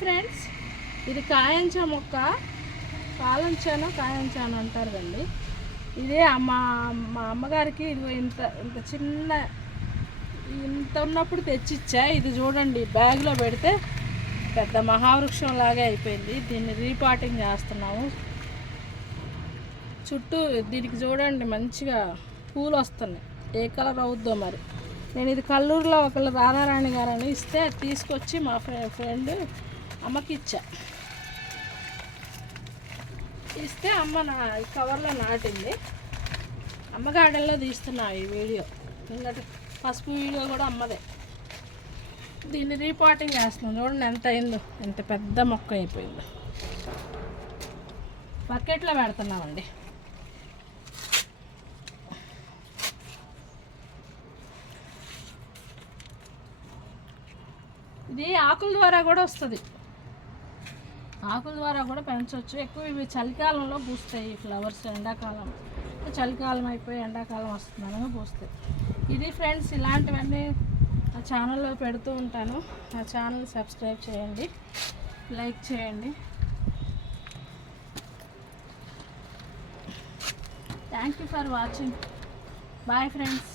Friends, ఇది కాయంచ మొక్క. కాలంచానో కాయంచానో అంటారు కండి. ఇదే మా మా అమ్మగారికి ఇది ఇంత ఇంత చిన్న ఇంత ఉన్నప్పుడు తెచ్చిచ్చా. ఇది చూడండి, బ్యాగ్లో పెడితే పెద్ద మహావృక్షం లాగే అయిపోయింది. దీన్ని రీపాటింగ్ చేస్తున్నాము. చుట్టూ దీనికి చూడండి మంచిగా పూలు వస్తున్నాయి. ఏ కలర్ అవుద్దో మరి. నేను ఇది కల్లూరులో ఒకళ్ళు రాధారాణి గారని ఇస్తే తీసుకొచ్చి మా ఫ్రెండ్ అమ్మకి ఇస్తే అమ్మ ఈ కవర్లో నాటింది. అమ్మ గార్డెన్లో తీస్తున్నా ఈ వీడియో. ఎందుకంటే పసుపు వీడియో కూడా అమ్మదే. దీన్ని రీపాటింగ్ చేస్తున్నాం. చూడండి ఎంత అయిందో, ఎంత పెద్ద మొక్క అయిపోయిందో. బకెట్లో పెడుతున్నామండి. ఇది ఆకుల ద్వారా కూడా వస్తుంది. ఆకుల ద్వారా కూడా పెంచవచ్చు. ఎక్కువ ఇవి చలికాలంలో పూస్తాయి ఈ ఫ్లవర్స్. ఎండాకాలం చలికాలం అయిపోయి ఎండాకాలం వస్తుందని పూస్తాయి. ఇది ఫ్రెండ్స్, ఇలాంటివన్నీ నా ఛానల్లో పెడుతూ ఉంటాను. నా ఛానల్ సబ్స్క్రైబ్ చేయండి, లైక్ చేయండి. Thank you for watching. Bye friends.